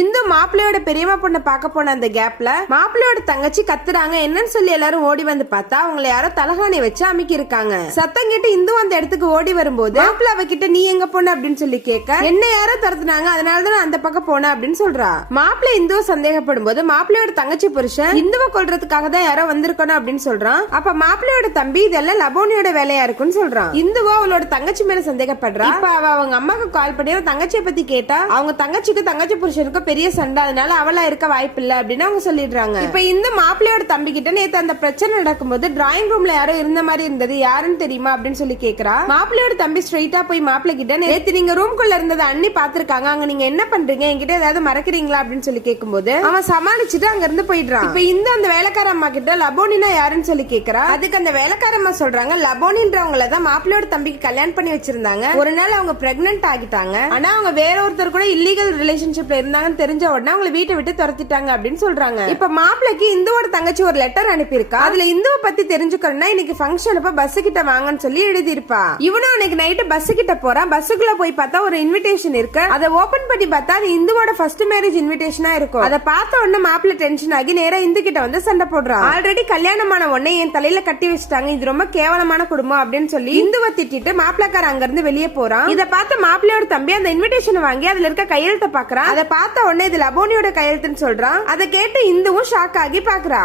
இந்து மாப்பிள்ளையோட பெரியம்மா பொண்ணை பார்க்க போன அந்த கேப்ல மாப்பிள்ளையோட தங்கச்சி கத்துறாங்க. என்னன்னு சொல்லி எல்லாரும் ஓடி வந்து பார்த்தா அவங்கள யாரோ தலகாணி வச்சு அமைக்கி இருக்காங்க. சத்தம் கேட்டு இந்து அந்த இடத்துக்கு ஓடி வரும்போது மாப்பிள்ள அவகிட்ட நீ எங்க போன அப்படின்னு சொல்லி கேட்க, என்ன யாரோ துரத்துனாங்க, அதனாலதான் நான் அந்த பக்கம் போனேன் அப்படின்னு சொல்றா. மாப்பிள்ள இந்துவ சந்தேகப்படும் போது மாப்பிள்ளையோட தங்கச்சி புருஷன் இந்துவ கொல்றதுக்காக தான் யாரோ வந்திருக்கணும் அப்படின்னு சொல்றான். அப்ப மாப்பிள்ளையோட தம்பி இதெல்லாம் லபோனியோட வேலையா இருக்குன்னு சொல்றான். இந்துவா அவளோட தங்கச்சி மேல சந்தேகப்படுறா. இப்ப அவ அவங்க அம்மாக்கு கால் பண்ணி தங்கச்சியை பத்தி கேட்டா அவங்க தங்கச்சிக்கு தங்கச்சி புருஷனுக்கு பெரிய சண்டை, அதனால அவளா இருக்க வாய்ப்பு இல்ல அப்படின்னு அவங்க சொல்லிடுறாங்க. இப்ப இந்த மாப்பிள்ளையோட தம்பி கிட்ட நேத்து அந்த பிரச்சனை நடக்கும்போது டிராயிங் ரூம்ல யாரோ இருந்த மாதிரி இருந்தது, யாருன்னு தெரியுமா அப்படின்னு சொல்லி கேக்குறா. மாப்பிள்ளையோட தம்பி ஸ்ட்ரெயிட்டா போய் மாப்பிள்ளை கிட்ட நேத்து நீங்க ரூம்குள்ள இருந்தது அண்ணி பாத்துருக்காங்க, அங்க நீங்க என்ன பண்றீங்க, என்கிட்ட ஏதாவது மறக்கிறீங்களா அப்படின்னு சொல்லி கேட்கும்போது அவன் சமாளிச்சுட்டு அங்க இருந்து போயிடுறான். இப்ப இந்த அந்த வேலைக்கார அம்மா கிட்ட லபோனினா யாருன்னு சொல்லி கேக்குறா. அதுக்கு அந்த வேலைக்கார அம்மா சொல்றாங்க, லபோனின்றவங்கள தான் மாப்பிள்ளையோட தம்பிக்கு கல்யாணம் பண்ணி வச்சிருந்தாங்க. ஒரு நாள் அவங்க பிரெக்னன்ட் ஆகிட்டாங்க, ஆனா அவங்க வேற ஒருத்தர் கூட இல்லீகல் ரிலேஷன்ஷிப்ல இருந்தாங்க தெரிஞ்ச உடனே அவங்களை வீட்டை விட்டு துரத்திட்டாங்க அப்படின்னு சொல்றாங்க. இப்ப மாப்பிளைக்கு இந்துவோட தங்கச்சி ஒரு லெட்டர் அனுப்பியிருக்கா. அதுல இந்துவை பத்தி தெரிஞ்சுக்கணும்னா இன்னைக்கு ஃபங்க்ஷன் அப்ப பஸ் கிட்ட வாங்கன்னு சொல்லி எழுதியிருப்பா. இவனும் அன்னைக்கு நைட்டு பஸ் கிட்ட போறான். பஸ்ஸுக்குள்ள போய் பார்த்தா ஒரு இன்விடேஷன் இருக்கு. அதை ஓபன் பண்ணி பார்த்தா அது இந்துவோட ஃபர்ஸ்ட் மேரேஜ் இன்விடேஷனா இருக்கும். அதை பார்த்த உடனே மாப்பிள்ளை டென்ஷன் ஆகி நேரா இந்து கிட்ட வந்து சண்டை போடுறான். ஆல்ரெடி கல்யாணமான உடனே என் தலையில கட்டி வச்சுட்டாங்க, இது ரொம்ப கேவலமான குடும்பம் அப்படின்னு சொல்லி இந்துவை திட்டிட்டு மாப்பிள்ளைக்கார அங்க இருந்து வெளியே போறான். இதை பார்த்த மாப்பிள்ளையோட தம்பி அந்த இன்விடேஷன் வாங்கி அதுல இருக்க கையெழுத்த பாக்குறான். அதை பார்த்த உடனே இது லபோனியோட கையெழுத்துன்னு சொல்றான். அதை கேட்டு இந்துவும் ஷாக் ஆகி பாக்குறா.